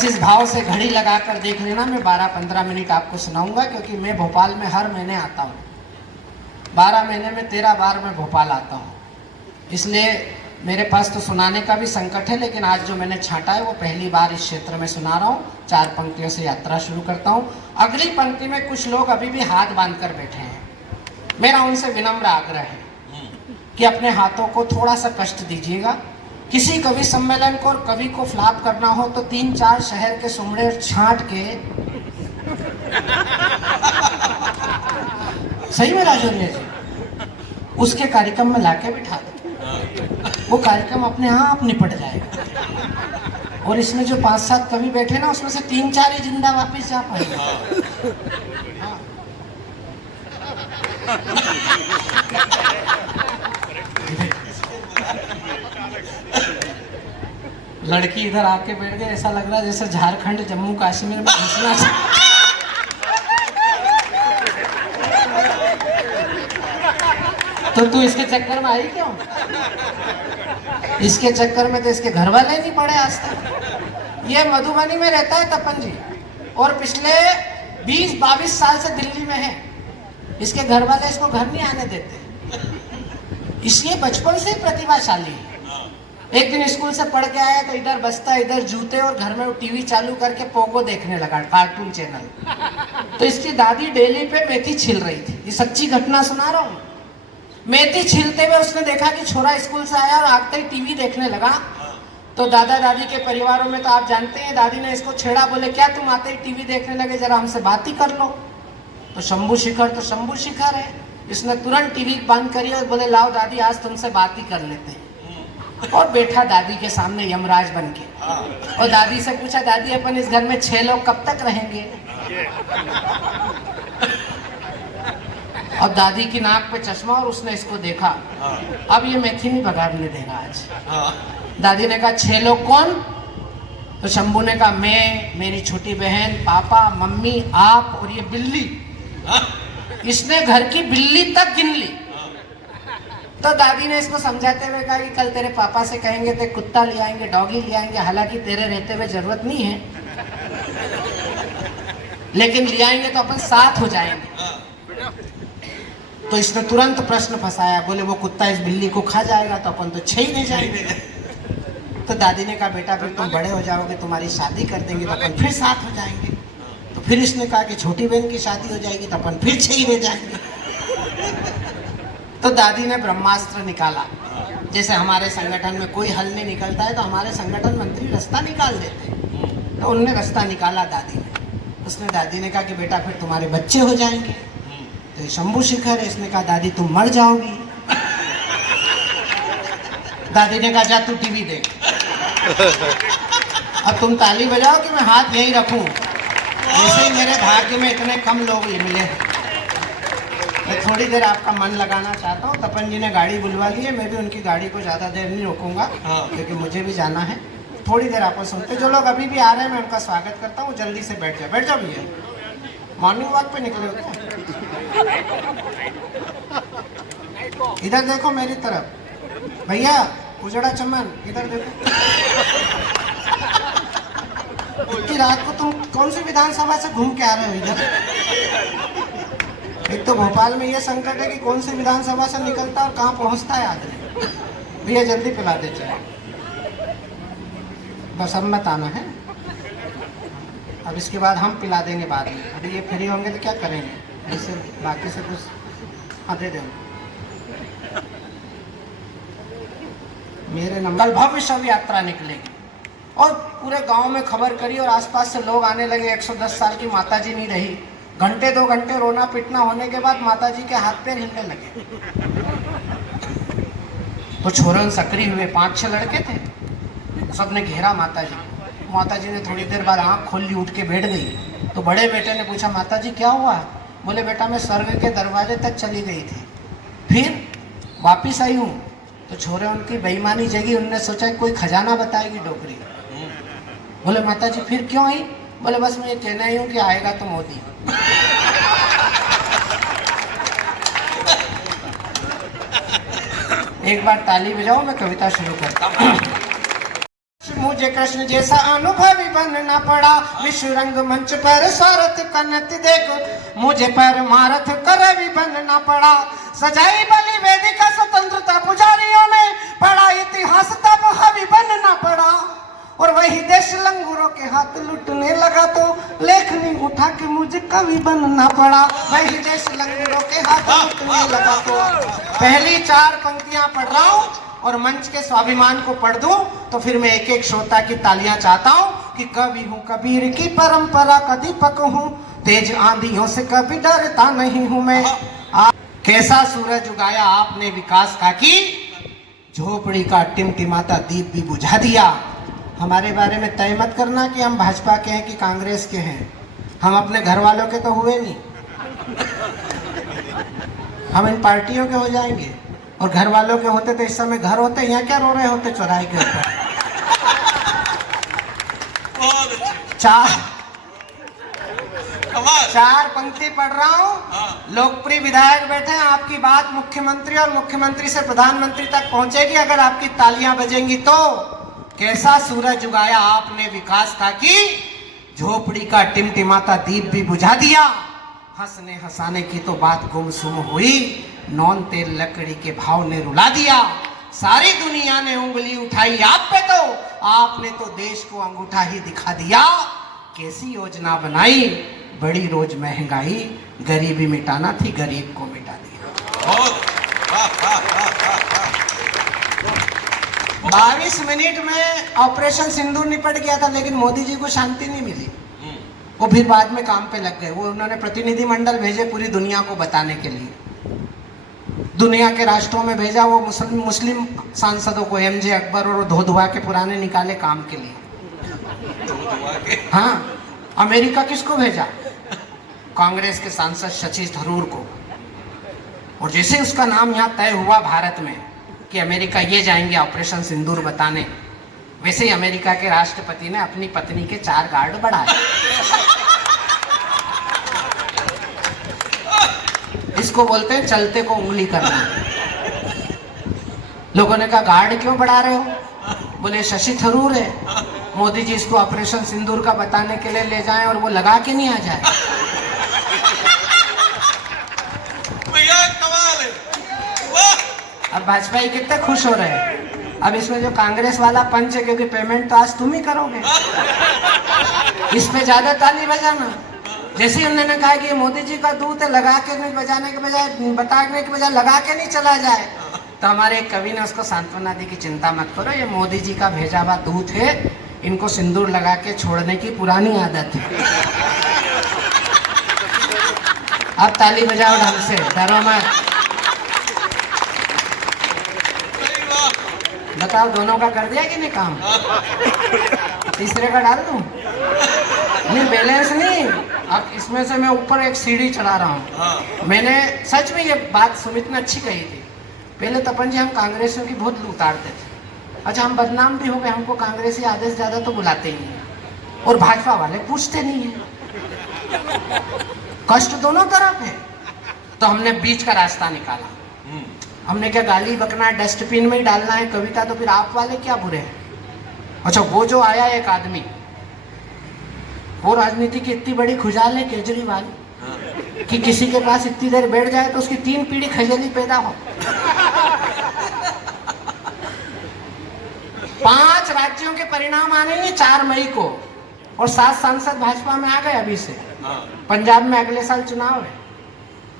बस इस भाव से घड़ी लगाकर देख लेना, मैं 12-15 मिनट आपको सुनाऊंगा, क्योंकि मैं भोपाल में हर महीने आता हूँ। 12 महीने में 13 बार मैं भोपाल आता हूँ, इसलिए मेरे पास तो सुनाने का भी संकट है। लेकिन आज जो मैंने छांटा है वो पहली बार इस क्षेत्र में सुना रहा हूँ। 4 पंक्तियों से यात्रा शुरू करता हूँ। अगली पंक्ति में कुछ लोग अभी भी हाथ बांधकर बैठे हैं। मेरा उनसे विनम्र आग्रह है कि अपने हाथों को थोड़ा सा कष्ट दीजिएगा। किसी कवि सम्मेलन को और कवि को फ्लॉप करना हो तो 3-4 शहर के सुमड़े छांट के सही में राजौरिया जी उसके कार्यक्रम में लाके बिठा दो, वो कार्यक्रम अपने आप निपट जाएगा। और इसमें जो 5-7 कवि बैठे ना, उसमें से 3-4 ही जिंदा वापस जा पाएंगे। लड़की इधर आके बैठ गई, ऐसा लग रहा है जैसे झारखंड जम्मू कश्मीर में घुसना। तो तू इसके चक्कर में आई क्यों? इसके चक्कर में तो इसके घर वाले नहीं पड़े आज तक। ये मधुबनी में रहता है तपन जी, और पिछले 20-22 साल से दिल्ली में है। इसके घर वाले इसको घर नहीं आने देते, इसलिए बचपन से प्रतिभाशाली है। एक दिन स्कूल से पढ़ के आया तो इधर बस्ता इधर जूते, और घर में वो टीवी चालू करके पोगो देखने लगा, कार्टून चैनल। तो इसकी दादी डेली पे मेथी छिल रही थी, ये सच्ची घटना सुना रहा हूँ। मेथी छिलते हुए उसने देखा कि छोरा स्कूल से आया और आगते ही टीवी देखने लगा। तो दादा दादी के परिवारों में तो आप जानते हैं, दादी ने इसको छेड़ा, बोले क्या तुम आते ही टीवी देखने लगे, जरा हमसे बात ही कर लो। तो शंभू शिखर तो शंभू शिखर है, इसने तुरंत टीवी बंद करी और बोले लाओ दादी आज तुमसे बात ही कर लेते हैं। और बैठा दादी के सामने यमराज बन के, और दादी से पूछा दादी अपन इस घर में 6 लोग कब तक रहेंगे? और दादी की नाक पे चश्मा, और उसने इसको देखा, अब ये मेथी नहीं भगाने देगा आज। दादी ने कहा 6 लोग कौन? तो शंभू ने कहा मैं, मेरी छोटी बहन, पापा, मम्मी, आप और ये बिल्ली। इसने घर की बिल्ली तक गिन ली। तो दादी ने इसको समझाते हुए कहा कि कल तेरे पापा से कहेंगे तो कुत्ता ले आएंगे, डॉगी ले आएंगे, हालांकि तेरे रहते हुए जरूरत नहीं है, लेकिन ले आएंगे तो अपन साथ हो जाएंगे। तो इसने तुरंत प्रश्न फंसाया, बोले वो कुत्ता इस बिल्ली को खा जाएगा तो अपन तो 6 ही रह जाएंगे। तो दादी ने कहा बेटा फिर तुम बड़े हो जाओगे, तुम्हारी शादी कर देंगे तो अपन फिर साथ हो जाएंगे। तो फिर इसने कहा कि छोटी बहन की शादी हो जाएगी तो अपन फिर 6 ही रह जाएंगे। तो दादी ने ब्रह्मास्त्र निकाला। जैसे हमारे संगठन में कोई हल नहीं निकलता है तो हमारे संगठन मंत्री रास्ता निकाल देते हैं, तो उनने रास्ता निकाला दादी ने। उसने दादी ने कहा कि बेटा फिर तुम्हारे बच्चे हो जाएंगे। तो शंभू शिखर है, इसने कहा दादी तुम मर जाओगी। दादी ने कहा जा तू टीवी देख, अब तुम ताली बजाओ कि मैं हाथ यहीं रखूं। ऐसे ही मेरे भाग्य में इतने कम लोग मिले। मैं थोड़ी देर आपका मन लगाना चाहता हूँ। तपन जी ने गाड़ी बुलवा ली है, मैं भी उनकी गाड़ी को ज़्यादा देर नहीं रोकूंगा, क्योंकि मुझे भी जाना है। थोड़ी देर आपको सुनते, जो लोग अभी भी आ रहे हैं मैं उनका स्वागत करता हूँ। जल्दी से बैठ जाओ, बैठ जाओ भैया। मॉर्निंग वॉक पे निकले हो? इधर देखो मेरी तरफ भैया, उजड़ा चमन इधर देखो। इतनी रात को तुम कौन सी विधानसभा से घूम के आ रहे हो इधर? एक तो भोपाल में ये संकट है कि कौन सी विधानसभा से निकलता और कहाँ पहुँचता है आदमी। भैया जल्दी पिला दे चाय, बस अब मत आना है। अब इसके बाद हम पिला देंगे बाद में, अभी ये फ्री होंगे तो क्या करेंगे, ऐसे बाकी से कुछ दे देंगे। मेरे नंबर भव्य शव यात्रा निकलेगी और पूरे गांव में खबर करी और आसपास से लोग आने लगे। 110 साल की माताजी नहीं रही। घंटे 2 घंटे रोना पिटना होने के बाद माताजी के हाथ पैर हिलने लगे। तो छोरन सक्रिय हुए, 5-6 लड़के थे, सबने घेरा माताजी को। माताजी ने थोड़ी देर बाद आंख खोल ली, उठ के बैठ गई। तो बड़े बेटे ने पूछा माताजी क्या हुआ? बोले बेटा मैं स्वर्ग के दरवाजे तक चली गई थी, फिर वापिस आई हूँ। तो छोरे उनकी बेईमानी जगी, उनने सोचा कोई खजाना बताएगी डोकरी। बोले माताजी फिर क्यों आई? बोले बस मैं ये कहना ही हूँ कि आएगा तो मोदी। एक बार ताली बजाओ, मैं कविता शुरू करता हूँ। मुझ मुझे कृष्ण जैसा अनुभवी बनना पड़ा। विश्व रंग मंच पर स्वार्थ कनत देख मुझे परमार्थ करवि बनना पड़ा। सजाई बलि वेदिका स्वतंत्रता पुजारियों ने, पढ़ा इतिहास तब हवि बनना पड़ा। और वही देश लंगूरों के हाथ लुटने लगा तो लेखनी उठा के मुझे कवि बनना पड़ा। वही देश लंगूरों के हाथ लुटने लगा तो पहली 4 पंक्तियां पढ़ रहा हूं और मंच के स्वाभिमान को पढ़ दूं तो फिर मैं एक एक श्रोता की तालियां चाहता हूं कि कवि हूं कबीर की परंपरा का दीपक हूं, तेज आंधियों से कभी डरता नहीं हूं मैं। कैसा सूरज उगाया आपने विकास का की, झोपड़ी का टिमटिमाता दीप भी बुझा दिया। हमारे बारे में तय मत करना कि हम भाजपा के हैं कि कांग्रेस के हैं। हम अपने घर वालों के तो हुए नहीं, हम इन पार्टियों के हो जाएंगे। और घर वालों के होते तो इस समय घर होते, यहाँ क्या रो रहे होते चौराहे के ऊपर। 4 पंक्ति पढ़ रहा हूँ। लोकप्रिय विधायक बैठे हैं, आपकी बात मुख्यमंत्री और मुख्यमंत्री से प्रधानमंत्री तक पहुंचेगी अगर आपकी तालियां बजेंगी तो। कैसा सूरज उगाया आपने विकास का की, झोपड़ी का टिमटिमाता दीप भी बुझा दिया। हंसने हंसाने की तो बात गुमसुम हुई, नॉन तेल लकड़ी के भाव ने रुला दिया। सारी दुनिया ने उंगली उठाई आप पे तो आपने तो देश को अंगूठा ही दिखा दिया। कैसी योजना बनाई, बड़ी रोज महंगाई, गरीबी मिटाना थी गरीब को मिटा दिया। 22 मिनट में ऑपरेशन सिंदूर निपट गया था, लेकिन मोदी जी को शांति नहीं मिली। वो फिर बाद में काम पे लग गए। वो उन्होंने प्रतिनिधि मंडल भेजे पूरी दुनिया को बताने के लिए, दुनिया के राष्ट्रों में भेजा। वो मुस्लिम सांसदों को, एमजे अकबर और धोधुआ के पुराने निकाले काम के लिए। हाँ, अमेरिका किसको भेजा? कांग्रेस के सांसद शशि थरूर को। और जैसे उसका नाम यहाँ तय हुआ भारत में कि अमेरिका ये जाएंगे ऑपरेशन सिंदूर बताने, वैसे ही अमेरिका के राष्ट्रपति ने अपनी पत्नी के 4 गार्ड बढ़ाए। इसको बोलते हैं चलते को उंगली करना। लोगों ने कहा गार्ड क्यों बढ़ा रहे हो? बोले शशि थरूर है, मोदी जी इसको ऑपरेशन सिंदूर का बताने के लिए ले जाएं और वो लगा के नहीं आ जाए। अब भाजपा कितने खुश हो रहे हैं। अब इसमें जो कांग्रेस वाला पंच है, क्योंकि पेमेंट तो आज तुम ही करोगे, इस पे ज्यादा ताली बजाना। जैसे उन्होंने कहा कि मोदी जी का दूत है, लगा के नहीं बजाने के बजाय, बताने के बजाय लगा के नहीं चला जाए, तो हमारे एक कवि ने उसको सांत्वना दी कि चिंता मत करो, ये मोदी जी का भेजा हुआ दूत है, इनको सिंदूर लगा के छोड़ने की पुरानी आदत है। अब ताली बजाओ ढंग से, डरो मत। बताओ दोनों का कर दिया कि नहीं काम? तीसरे का डाल दूं? नहीं, बैलेंस नहीं। अब इसमें से मैं ऊपर एक सीढ़ी चढ़ा रहा हूँ। मैंने सच में ये बात सुमित ने अच्छी कही थी। पहले तपन जी हम कांग्रेसियों की बहुत उतारते थे। अच्छा, हम बदनाम भी हो गए, हमको कांग्रेसी आधे से ज्यादा तो बुलाते ही हैं और भाजपा वाले पूछते नहीं है। कष्ट दोनों तरफ है। तो हमने बीच का रास्ता निकाला। हमने क्या गाली बकना डस्टबिन में ही डालना है कविता, तो फिर आप वाले क्या बुरे हैं? अच्छा, वो जो आया एक आदमी, वो राजनीति की इतनी बड़ी खुजाल है केजरीवाल कि किसी के पास इतनी देर बैठ जाए तो उसकी 3 पीढ़ी खजली पैदा हो। 5 राज्यों के परिणाम आने हैं 4 मई को और 7 सांसद भाजपा में आ गए अभी से। पंजाब में अगले साल चुनाव है।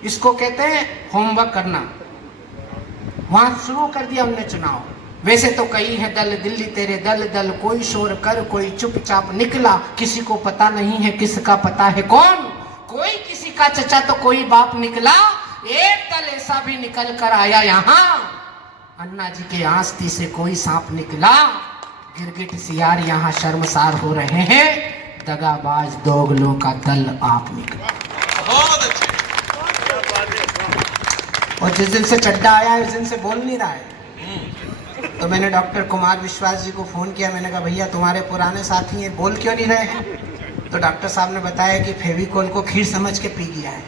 इसको कहते हैं होमवर्क करना। वहां शुरू कर दिया हमने चुनाव। वैसे तो कई है दल, दिल्ली तेरे दल दल, कोई शोर कर कोई चुपचाप निकला, किसी को पता नहीं है किसका पता है कौन, कोई किसी का चचा तो कोई बाप निकला, एक दल ऐसा भी निकल कर आया यहाँ, अन्ना जी के आस्ती से कोई सांप निकला, गिरगिट सियार यहाँ शर्मसार हो रहे हैं, दगाबाज दोगलों का दल आप निकला। और जिस दिन से चड्डा आया है उस दिन से बोल नहीं रहा है। तो मैंने डॉक्टर कुमार विश्वास जी को फोन किया। मैंने कहा भैया तुम्हारे पुराने साथी हैं, बोल क्यों नहीं रहे हैं? तो डॉक्टर साहब ने बताया कि फेविकोल को खीर समझ के पी गया है।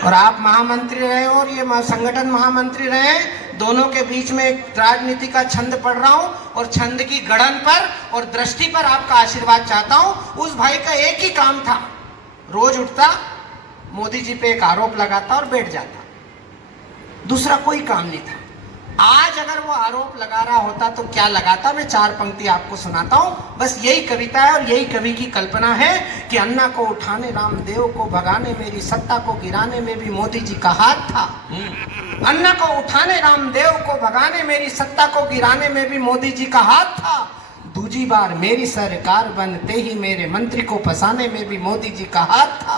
और आप महामंत्री रहे और ये संगठन महामंत्री रहे, दोनों के बीच में एक राजनीति का छंद पढ़ रहा हूं और छंद की गढ़न पर और दृष्टि पर आपका आशीर्वाद चाहता हूं। उस भाई का एक ही काम था, रोज उठता, मोदी जी पे एक आरोप लगाता और बैठ जाता, दूसरा कोई काम नहीं था। आज अगर वो आरोप लगा रहा होता तो क्या लगाता, मैं 4 पंक्ति आपको सुनाता हूं। बस यही कविता है और यही कवि की कल्पना है कि अन्ना को उठाने रामदेव को भगाने मेरी सत्ता को गिराने में भी मोदी जी का हाथ था। अन्ना को उठाने रामदेव को भगाने मेरी सत्ता को गिराने में भी मोदी जी का हाथ था। दूजी बार मेरी सरकार बनते ही मेरे मंत्री को फंसाने में भी मोदी जी का हाथ था।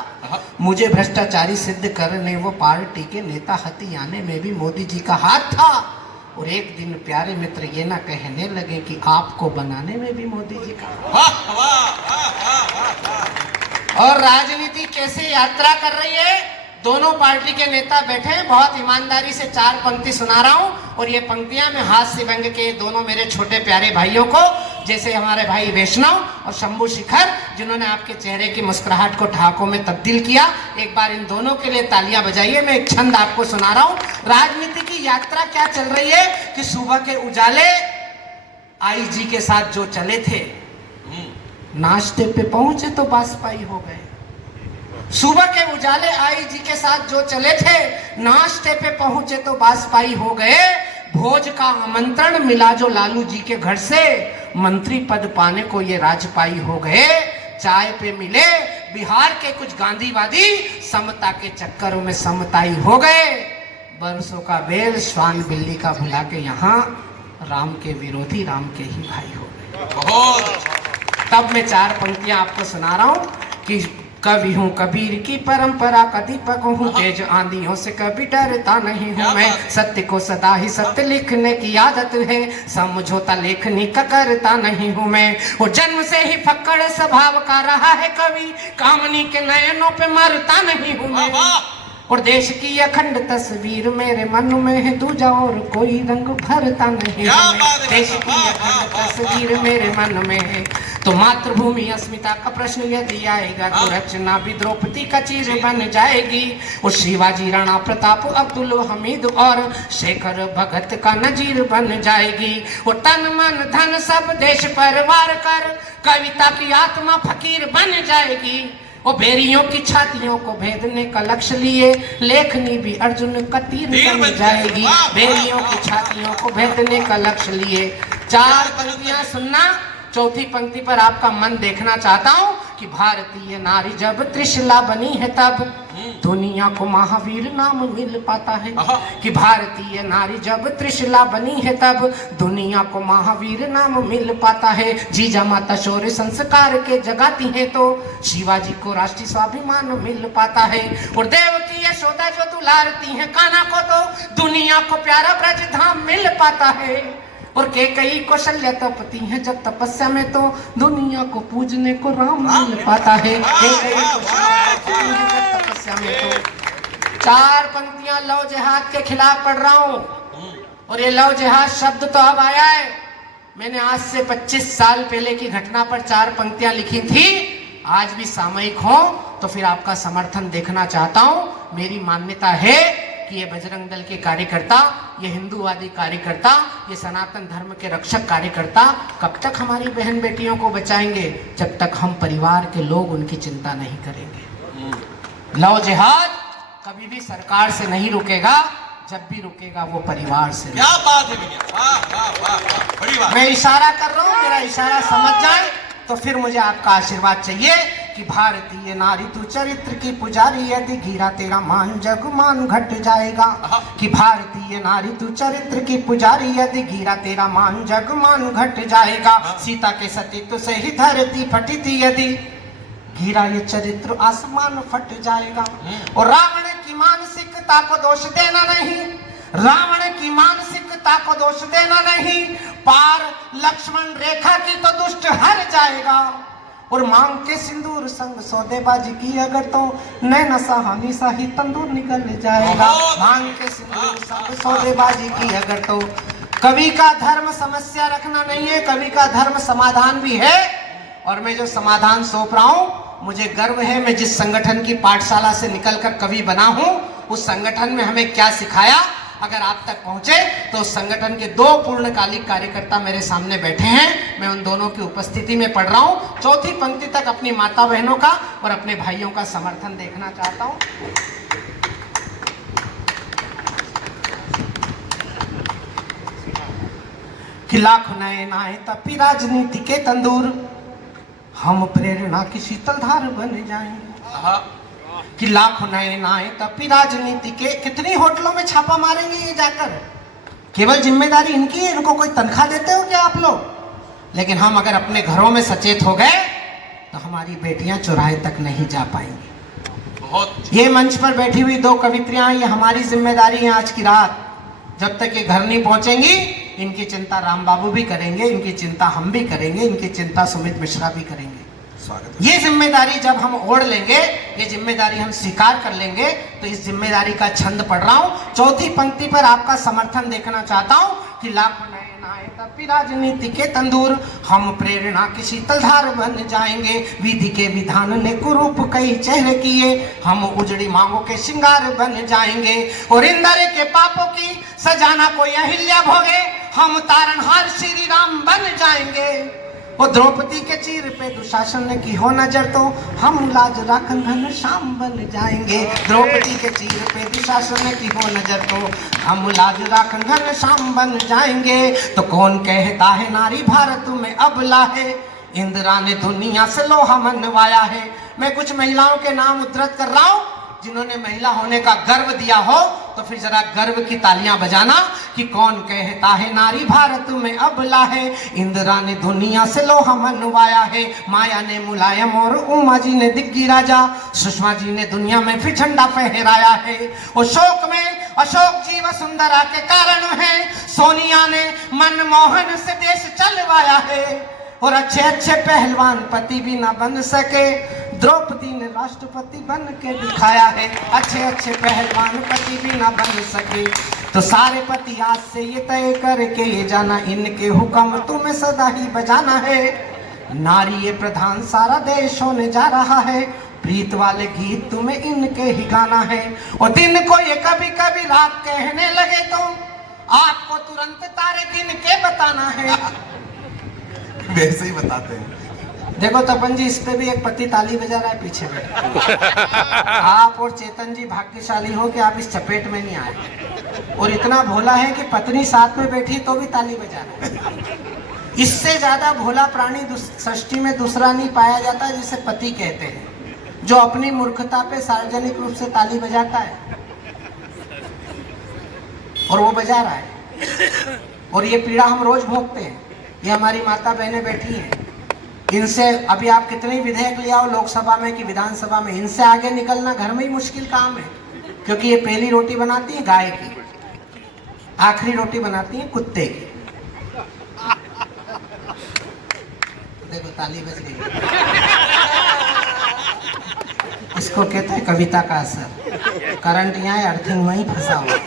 मुझे भ्रष्टाचारी सिद्ध करने वो पार्टी के नेता हथियाने में भी मोदी जी का हाथ था। और एक दिन प्यारे मित्र ये ना कहने लगे कि आपको बनाने में भी मोदी जी का। और राजनीति कैसे यात्रा कर रही है, दोनों पार्टी के नेता बैठे हैं, बहुत ईमानदारी से 4 पंक्ति सुना रहा हूं। और ये पंक्तियां मैं हास्य व्यंग के दोनों मेरे छोटे प्यारे भाइयों को, जैसे हमारे भाई वैष्णव और शंभू शिखर, जिन्होंने आपके चेहरे की मुस्कुराहट को ठहाकों में तब्दील किया, एक बार इन दोनों के लिए तालियां बजाइए। मैं एक छंद आपको सुना रहा हूं। राजनीति की यात्रा क्या चल रही है कि सुबह के उजाले आईजी के साथ जो चले थे, नाश्ते पे पहुंचे तो बासपाई हो गए। सुबह के उजाले आईजी के साथ जो चले थे, नाश्ते पे पहुंचे तो बासपाई हो गए। भोज का आमंत्रण मिला जो लालू जी के घर से, मंत्री पद पाने को ये राजपाई हो गए। चाय पे मिले बिहार के कुछ गांधीवादी, समता के चक्करों में समताई हो गए। बरसों का बेल श्वान बिल्ली का भुला के यहाँ राम के विरोधी राम के ही भाई हो गए। तब मैं 4 पंक्तियां आपको सुना रहा हूं कि कवि हूँ कबीर की परंपरा का दीपक हूँ, तेज आंधियों से कभी डरता नहीं हूँ मैं। सत्य को सदा ही सत्य लिखने की आदत है, समझौता लेखनी का करता नहीं हूँ मैं। और जन्म से ही फक्कड़ स्वभाव का रहा है कवि, कामनी के नयनों पे मरता नहीं हूँ मैं। और देश की अखंड तस्वीर मेरे मन में है, दूजा और कोई रंग भरता नहीं है। देश की अखंड तस्वीर मेरे मन में है, तो मातृभूमि अस्मिता का प्रश्न यदि आएगा तो रचना भी द्रौपदी का चीज बन जाएगी। और शिवाजी, राणा प्रताप, अब्दुल हमीद और शेखर भगत का नजीर बन जाएगी। और तन मन धन सब देश परवार कर कविता की आत्मा फकीर बन जाएगी। और बेरियों की छातियों को भेदने का लक्ष्य लिए लेखनी भी अर्जुन का तीर बन जाएगी। बेरियों की छातियों को भेदने का लक्ष्य लिए। 4 पंक्तियां सुनना, चौथी पंक्ति पर आपका मन देखना चाहता हूं कि भारतीय नारी जब त्रिशला बनी है तब दुनिया को महावीर नाम मिल पाता है। कि भारतीय नारी जब त्रिशला बनी है तब दुनिया को महावीर नाम मिल पाता है। जीजा माता शौर्य संस्कार के जगाती है तो शिवाजी को राष्ट्रीय स्वाभिमान मिल पाता है। और देव की यशोदा जो दुलारती है कान्हा को तो दुनिया को प्यारा ब्रज धाम मिल पाता है। और कई कौशल्य तपती है जब तपस्या में तो दुनिया को पूजने को राम मिल पाता है। तपस्या में तो 4 पंक्तियां लव जिहाद के खिलाफ पढ़ रहा हूं। और ये लव जिहाद शब्द तो अब आया है, मैंने आज से 25 साल पहले की घटना पर 4 पंक्तियां लिखी थी। आज भी सामयिक हो तो फिर आपका समर्थन देखना चाहता हूं। मेरी मान्यता है कि ये बजरंग दल के कार्यकर्ता, ये हिंदूवादी कार्यकर्ता, ये सनातन धर्म के रक्षक कार्यकर्ता कब तक हमारी बहन बेटियों को बचाएंगे, जब तक हम परिवार के लोग उनकी चिंता नहीं करेंगे। लव जिहाद कभी भी सरकार से नहीं रुकेगा, जब भी रुकेगा वो परिवार से। क्या बात है भैया, मैं इशारा कर रहा हूँ, मेरा इशारा समझ जाए तो फिर मुझे आपका आशीर्वाद चाहिए कि भारतीय नारी तू चरित्र की पुजारी, यदि गिरा तेरा मान जग मान घट जाएगा। कि भारतीय नारी तू चरित्र की पुजारी, यदि गिरा तेरा मान जग मान घट जाएगा। सीता के सतीत्व से ही धरती फटी थी, यदि गिरा ये चरित्र आसमान फट जाएगा। और रावण की मानसिकता को दोष देना नहीं, रावण की मानसिकता को दोष देना नहीं, पार लक्ष्मण रेखा की तो दुष्ट हर जाएगा। और मांग के सिंदूर संग सौदेबाजी की अगर तो नैना सहानी शाही तंदूर निकल जाएगा। मांग के सिंदूर संग सौदेबाजी की अगर तो। कवि का धर्म समस्या रखना नहीं है, कवि का धर्म समाधान भी है। और मैं जो समाधान सौंप रहा हूं, मुझे गर्व है मैं जिस संगठन की पाठशाला से निकलकर कवि बना हूं, उस संगठन में हमें क्या सिखाया अगर आप तक पहुंचे तो उस संगठन के 2 पूर्णकालिक कार्यकर्ता मेरे सामने बैठे हैं। मैं उन दोनों की उपस्थिति में पढ़ रहा हूं। चौथी पंक्ति तक अपनी माता बहनों का और अपने भाइयों का समर्थन देखना चाहता हूं। कि लाख नयन आए तपी राजनीति के तंदूर, हम प्रेरणा की शीतलधार बन जाएंगे। कि लाख नयन आए तपी राजनीति के, कितनी होटलों में छापा मारेंगे ये जाकर? केवल जिम्मेदारी इनकी है, इनको कोई तनख्वाह देते हो क्या आप लोग? लेकिन हम अगर अपने घरों में सचेत हो गए तो हमारी बेटियां चौराहे तक नहीं जा पाएंगी। बहुत ये मंच पर बैठी हुई 2 कवित्रियां, ये हमारी जिम्मेदारी है आज की रात। जब तक ये घर नहीं पहुंचेंगी, इनकी चिंता राम बाबू भी करेंगे, इनकी चिंता हम भी करेंगे, इनकी चिंता सुमित मिश्रा भी करेंगे। स्वागत। ये जिम्मेदारी जब हम ओढ़ लेंगे, ये जिम्मेदारी हम स्वीकार कर लेंगे, तो इस जिम्मेदारी का छंद पढ़ रहा हूं। चौथी पंक्ति पर आपका समर्थन देखना चाहता हूं कि लाख नयन आए तपी राजनीति के तंदूर, हम प्रेरणा की शीतलधार बन जाएंगे। विधि के विधान ने कुरूप कई चेहरे किए, हम उजड़ी मांगों के श्रृंगार बन जाएंगे। और इंद्र के पापों की सजाना कोई अहिल्या भोगे, हम तारनहार श्री राम बन जाएंगे। और द्रौपदी के चीर पे दुशासन ने की हो नजर, तो हम लाज राखन घन श्याम बन जाएंगे। द्रौपदी के चीर पे दुशासन ने की हो नजर, तो हम लाज राखन घन श्याम बन जाएंगे। तो कौन कहता है नारी भारत में अबला है, इंदिरा ने दुनिया से लोहा मनवाया है। मैं कुछ महिलाओं के नाम उद्धृत कर रहा हूं जिन्होंने महिला होने का गर्व दिया हो, तो फिर जरा गर्व की तालियां बजाना। कि कौन कहता है नारी भारत में अबला है, इंदिरा ने दुनिया से लोहा मनवाया है। माया ने मुलायम और उमा जी ने दिग्गी राजा, सुषमा जी ने दुनिया में फिर झंडा फहराया है। और शोक में अशोक जी वसुंधरा के कारण है, सोनिया ने मनमोहन से देश चलवाया है। और अच्छे अच्छे पहलवान पति भी ना बन सके, द्रौपदी ने राष्ट्रपति बन के दिखाया है। अच्छे अच्छे पहलवान पति भी ना बन सके, तो सारे पति आज से ये तय करके ये जाना, इनके हुक्म तुम्हें सदा ही बजाना है। नारी ये प्रधान सारा देश होने जा रहा है, प्रीत वाले गीत तुम्हें इनके ही गाना है। और दिन को ये कभी कभी रात कहने लगे, तो आपको तुरंत तारे गिन के बताना है। वैसे ही बताते हैं। देखो तपन जी, इस पे भी एक पति ताली बजा रहा है पीछे में। आप और चेतन जी भाग्यशाली हो कि आप इस चपेट में नहीं आए। और इतना भोला है कि पत्नी साथ में बैठी तो भी ताली बजा रहा है। इससे ज्यादा भोला प्राणी सृष्टि में दूसरा नहीं पाया जाता, जिसे पति कहते हैं, जो अपनी मूर्खता पे सार्वजनिक रूप से ताली बजाता है। और वो बजा रहा है, और ये पीड़ा हम रोज भोगते हैं। ये हमारी माता बहनें बैठी हैं, इनसे अभी आप कितने विधेयक ले आओ लोकसभा में कि विधानसभा में, इनसे आगे निकलना घर में ही मुश्किल काम है। क्योंकि ये पहली रोटी बनाती है गाय की, आखिरी रोटी बनाती है कुत्ते की। देखो ताली बज गई। इसको कहते हैं कविता का असर। करंट यहाँ है, अर्थिंग वहीं फंसा हुआ।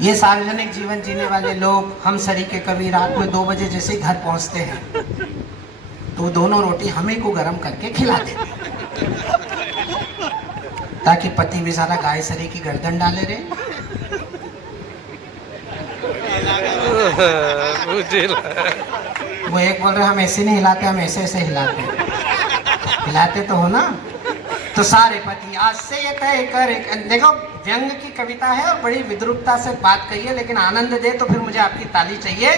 ये सार्वजनिक जीवन जीने वाले लोग, हम सरीके कभी रात में 2 बजे जैसे ही घर पहुंचते हैं, तो दोनों रोटी हमें को गर्म करके खिला देते हैं, ताकि पति बेचारा गाय सरी की गर्दन डाले रहे। वो एक बोल रहे हम ऐसे नहीं हिलाते, हम ऐसे ऐसे हिलाते हैं। हिलाते तो हो ना। तो सारे पति आज से ये तय कर, देखो व्यंग की कविता है और बड़ी विद्रुपता से बात कही है, लेकिन आनंद दे तो फिर मुझे आपकी ताली चाहिए।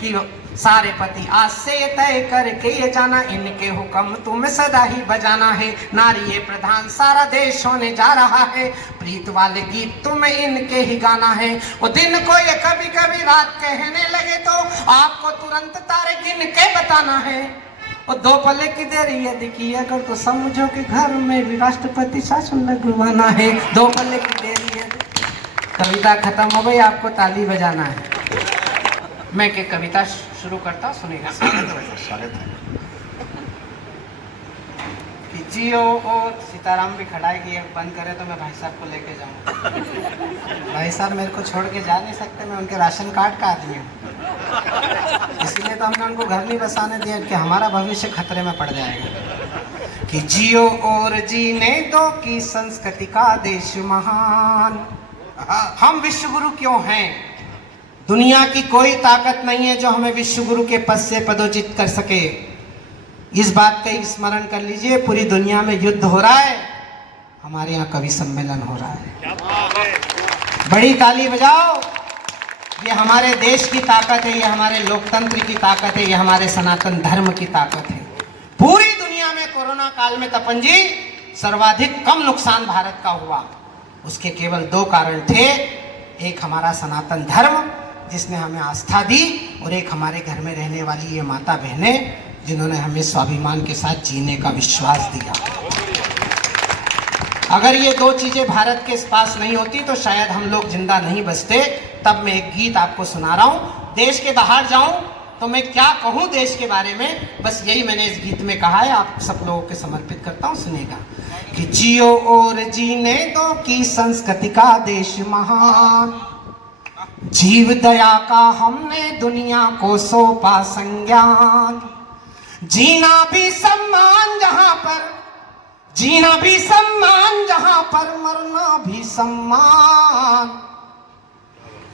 कि सारे पति आज से ये तय करके ये जाना, इनके हुक्म तुम्हें सदा ही बजाना है। नारी ये प्रधान सारा देश होने जा रहा है, प्रीत वाले गीत तुम्हें इनके ही गाना है। और दिन को ये कभी कभी रात कहने लगे, तो आपको तुरंत तारे गिन के बताना है। और 2 पल की देरी यदि की अगर, तो समझो कि घर में भी राष्ट्रपति शासन लगवाना है। 2 पल की देरी है, कविता खत्म हो गई, आपको ताली बजाना है। मैं के कविता शुरू करता हूँ, सुनिएगा। स्वागत है। कि जियो और सीताराम भी खड़ा है कि ये बंद करे तो मैं भाई साहब को लेके जाऊँ। भाई साहब मेरे को छोड़ के जा नहीं सकते, मैं उनके राशन कार्ड का आदमी हूँ। इसलिए तो हमने उनको घर नहीं बसाने दिया कि हमारा भविष्य खतरे में पड़ जाएगा। कि जियो और जीने दो की संस्कृति का देश महान, हाँ। हम विश्व गुरु क्यों हैं? दुनिया की कोई ताकत नहीं है जो हमें विश्व गुरु के पद से पदोचित कर सके। इस बात का ही स्मरण कर लीजिए, पूरी दुनिया में युद्ध हो रहा है, हमारे यहाँ कवि सम्मेलन हो रहा है। बड़ी ताली बजाओ। ये हमारे देश की ताकत है, ये हमारे लोकतंत्र की ताकत है, ये हमारे सनातन धर्म की ताकत है। पूरी दुनिया में कोरोना काल में तपन जी सर्वाधिक कम नुकसान भारत का हुआ। उसके केवल दो कारण थे, एक हमारा सनातन धर्म जिसने हमें आस्था दी, और एक हमारे घर में रहने वाली ये माता बहनें जिन्होंने हमें स्वाभिमान के साथ जीने का विश्वास दिया। अगर ये दो चीजें भारत के पास नहीं होती तो शायद हम लोग जिंदा नहीं बचते। तब मैं एक गीत आपको सुना रहा हूं। देश के बाहर जाऊं तो मैं क्या कहूं देश के बारे में, बस यही मैंने इस गीत में कहा है, आप सब लोगों के समर्पित करता हूं, सुनेगा। कि जियो और जीने दो की संस्कृति का देश महान, जीव दया का हमने दुनिया को सौंपा संज्ञान। जीना भी सम्मान जहां पर, जीना भी सम्मान जहां पर, मरना भी सम्मान।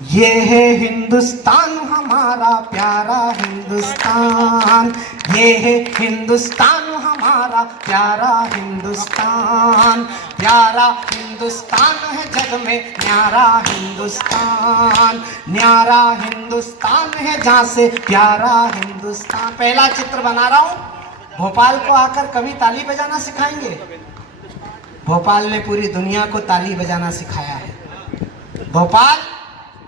ये है हिंदुस्तान हमारा प्यारा हिंदुस्तान, ये है हिंदुस्तान हमारा प्यारा हिंदुस्तान। प्यारा हिंदुस्तान है जग में न्यारा हिंदुस्तान, न्यारा हिंदुस्तान है जहाँ से प्यारा हिंदुस्तान। पहला चित्र बना रहा हूँ। भोपाल को आकर कभी ताली बजाना सिखाएंगे? भोपाल ने पूरी दुनिया को ताली बजाना सिखाया है। भोपाल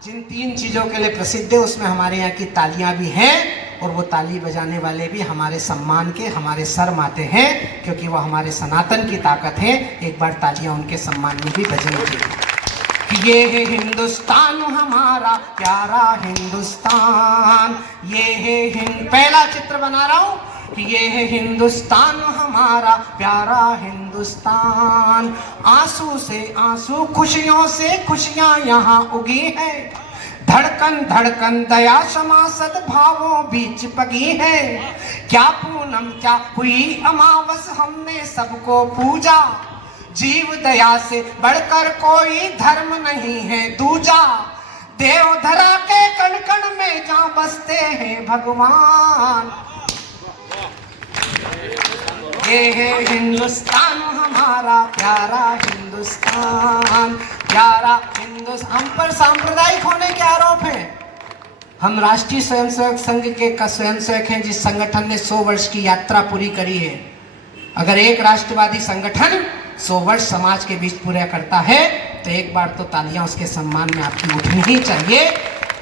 जिन तीन चीजों के लिए प्रसिद्ध है उसमें हमारे यहाँ की तालियां भी हैं, और वो ताली बजाने वाले भी हमारे सम्मान के, हमारे सर माते हैं, क्योंकि वो हमारे सनातन की ताकत है। एक बार तालियां उनके सम्मान में भी बजेंगी। ये है हिंदुस्तान हमारा प्यारा हिंदुस्तान, ये है पहला चित्र बना रहा हूँ कि ये है हिंदुस्तान हमारा प्यारा हिंदुस्तान। आंसू से आंसू, खुशियों से खुशियां यहाँ उगी है, धड़कन धड़कन दया क्षमा सद्भावों बीच पगी है। क्या पूनम क्या हुई अमावस, हमने सबको पूजा, जीव दया से बढ़कर कोई धर्म नहीं है दूजा। देवधरा के कण कण में जहाँ बसते हैं भगवान। ये है हिंदुस्तान हमारा प्यारा हिंदुस्तान, प्यारा हिंदुस्तान। हम पर सांप्रदायिक होने के आरोप हैं। हम राष्ट्रीय स्वयंसेवक संघ के स्वयंसेवक हैं, जिस संगठन ने 100 वर्ष की यात्रा पूरी करी है। अगर एक राष्ट्रवादी संगठन 100 वर्ष समाज के बीच पूरा करता है तो एक बार तो तालियां उसके सम्मान में आपकी उठनी ही चाहिए।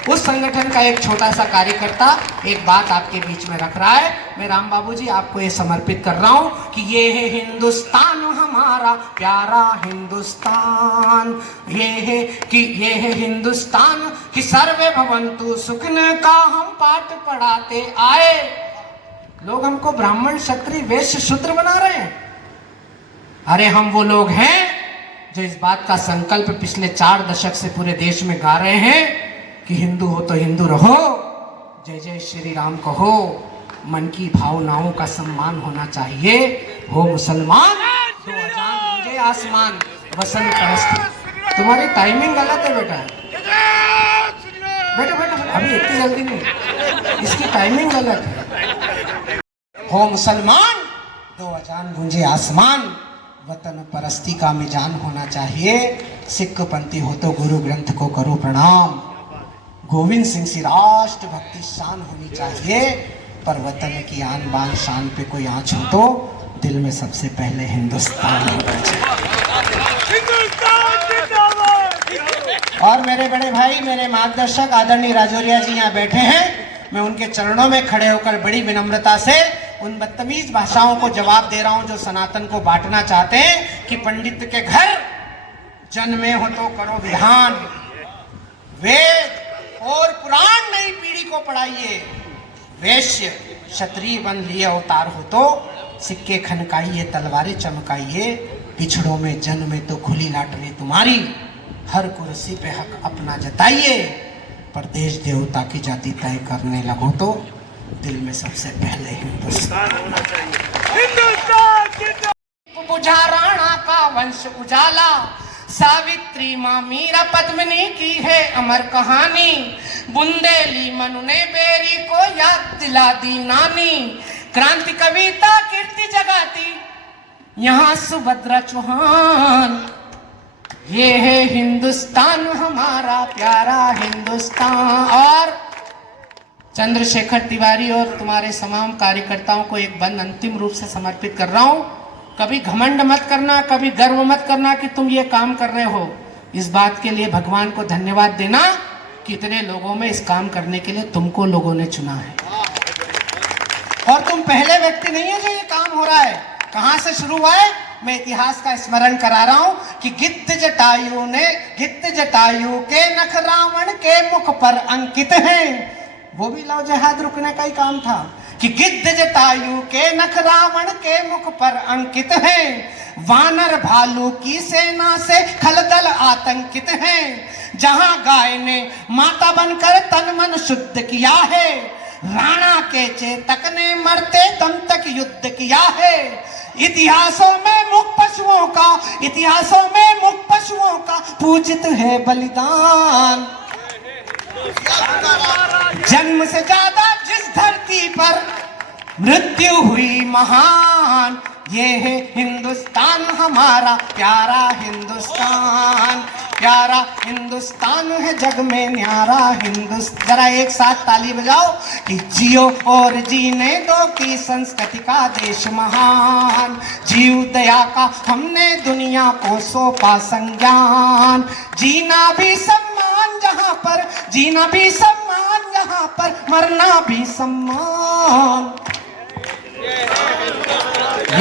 उस संगठन का एक छोटा सा कार्यकर्ता एक बात आपके बीच में रख रहा है। मैं राम बाबू जी आपको ये समर्पित कर रहा हूं कि ये है हिंदुस्तान हमारा प्यारा हिंदुस्तान, ये है हिंदुस्तान कि सर्वे भवन्तु सुखिनः का हम पाठ पढ़ाते आए। लोग हमको ब्राह्मण क्षत्रिय वैश्य शूद्र बना रहे हैं। अरे हम वो लोग हैं जो इस बात का संकल्प पिछले 4 दशक से पूरे देश में गा रहे हैं कि हिंदू हो तो हिंदू रहो, जय जय श्री राम कहो, मन की भावनाओं का सम्मान होना चाहिए। हो मुसलमान तो अजान मुझे आसमान, वसन परस्त। तुम्हारी टाइमिंग गलत है बेटा, बेटा बेटा अभी इतनी जल्दी नहीं, इसकी टाइमिंग गलत है। हो मुसलमान तो अजान गूंजे आसमान, वतन परस्ती का मिजान होना चाहिए। सिख पंथी हो तो गुरु ग्रंथ को करो प्रणाम, गोविंद सिंह सी राष्ट्र भक्ति शान होनी चाहिए। पर वतन की आन बान शान पे कोई आँच हो तो दिल में सबसे पहले हिंदुस्तान होना चाहिए। और मेरे बड़े भाई, मेरे मार्गदर्शक आदरणीय राजौरिया जी यहाँ बैठे हैं। मैं उनके चरणों में खड़े होकर बड़ी विनम्रता से उन बदतमीज भाषाओं को जवाब दे रहा हूं जो सनातन को बांटना चाहते हैं कि पंडित के घर जन्मे हो तो करो विधान, वेद और पुराण नई पीढ़ी को पढ़ाइए। वैश्य क्षत्रिय बन लिए अवतार हो तो सिक्के खनकाइए, तलवारें चमकाइए। पिछड़ों में जन्मे तो खुली लाटरी तुम्हारी, हर कुर्सी पे हक अपना जताइए। पर देश देवता की जाति तय करने लगो तो दिल में सबसे पहले हिंदुस्तान होना चाहिए। बुझा राणा का वंश उजाला, सावित्री माँ मीरा पद्मिनी की है अमर कहानी, बुंदेली मनु ने बेरी को याद दिला दी नानी, क्रांति कविता कीर्ति जगाती यहाँ सुभद्रा चौहान। ये है हिंदुस्तान हमारा प्यारा हिंदुस्तान। और चंद्रशेखर तिवारी और तुम्हारे तमाम कार्यकर्ताओं को एक बंद अंतिम रूप से समर्पित कर रहा हूं। कभी घमंड मत करना, कभी गर्व मत करना कि तुम ये काम कर रहे हो। इस बात के लिए भगवान को धन्यवाद देना कि इतने लोगों में इस काम करने के लिए तुमको लोगों ने चुना है। और तुम पहले व्यक्ति नहीं है जो ये काम हो रहा है। कहां से शुरू हुआ है? मैं इतिहास का स्मरण करा रहा हूं कि गिद्ध जटायु के नख रावण के मुख पर अंकित हैं। वो भी लव जिहाद रुकने का ही काम था कि गिद्ध जटायु के नख रावण के मुख पर अंकित हैं। वानर भालू की सेना से खलदल आतंकित हैं। जहां गाय ने माता बनकर तन मन शुद्ध किया है, राणा के चेतक ने मरते दम तक युद्ध किया है। इतिहासों में मुख पशुओं का पूजित है बलिदान। जन्म से ज्यादा जिस धरती पर मृत्यु हुई महान, ये है हिंदुस्तान हमारा प्यारा हिंदुस्तान। प्यारा हिंदुस्तान है जग में न्यारा हिंदुस्तान। जरा एक साथ ताली बजाओ कि जियो और जीने दो की संस्कृति का देश महान। जीव दया का हमने दुनिया को सौंपा संज्ञान। जीना भी सम्मान जहां पर, जीना भी सम्मान जहां पर, मरना भी सम्मान।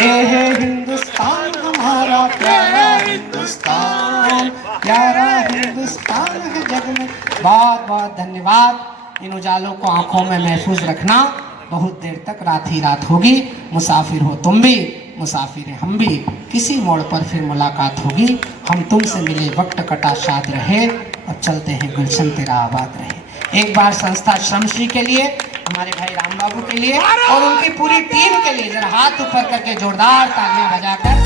ये है हिंदुस्तान हमारा प्यारा हिंदुस्तान। प्यारा हिंदुस्तान है जग में। बहुत बहुत धन्यवाद। इन उजालों को आंखों में महफूज रखना। बहुत देर तक रात ही रात होगी। मुसाफिर हो तुम भी, मुसाफिर है हम भी। किसी मोड़ पर फिर मुलाकात होगी। हम तुमसे मिले वक्त कटा शाद रहे, और चलते हैं गुलशन तेरा आबाद रहे। एक बार संस्था श्रमश्री के लिए, हमारे भाई राम बाबू के लिए और उनकी पूरी टीम के लिए जरा हाथ ऊपर करके जोरदार तालियां बजाकर